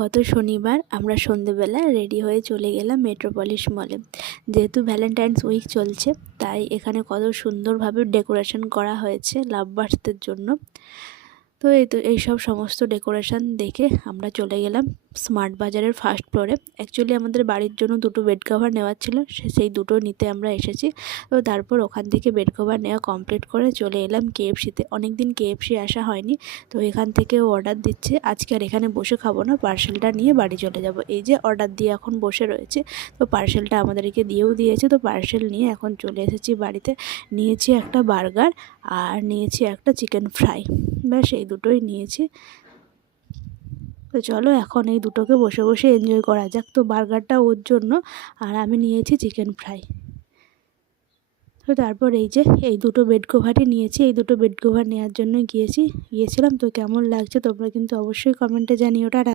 গত শনিবার আমরা সন্ধেবেলা রেডি হয়ে চলে গেলাম মেট্রোপলিস মলে। যেহেতু ভ্যালেন্টাইন্স উইক চলছে, তাই এখানে কত সুন্দরভাবে ডেকোরেশন করা হয়েছে লাভবার্সদের জন্য। তো এইসব সমস্ত ডেকোরেশন দেখে আমরা চলে গেলাম স্মার্ট বাজারের ফার্স্ট ফ্লোরে। অ্যাকচুয়ালি আমাদের বাড়ির জন্য দুটো বেড কভার নেওয়ার ছিল, সেই দুটো নিতে আমরা এসেছি। তো তারপর ওখান থেকে বেড কভার নেওয়া কমপ্লিট করে চলে এলাম কেএফসিতে। অনেক দিন কেএফসি আসা হয়নি, তো এখান থেকে অর্ডার দিচ্ছে। আজকে আর এখানে বসে খাবো না, পার্সেলটা নিয়ে বাড়ি চলে যাব। এই যে অর্ডার দিয়ে এখন বসে রয়েছে, তো পার্সেলটা আমাদেরকে দিয়েও দিয়েছে। তো পার্সেল নিয়ে এখন চলে এসেছি বাড়িতে। নিয়েছি একটা বার্গার আর নিয়েছি একটা চিকেন ফ্রাই, ব্যাস এই দুটোই নিয়েছি। তো চলো এখন এই দুটোকে বসে বসে এনজয় করা যাক। তো বার্গারটা ওর জন্য আর আমি নিয়েছি চিকেন ফ্রাই। তো তারপর এই দুটো বেড কভারই নিয়েছি। এই দুটো বেড কভার নেওয়ার জন্য গিয়েছিলাম। তো কেমন লাগছে তোমরা কিন্তু অবশ্যই কমেন্টে জানিও। টাটা।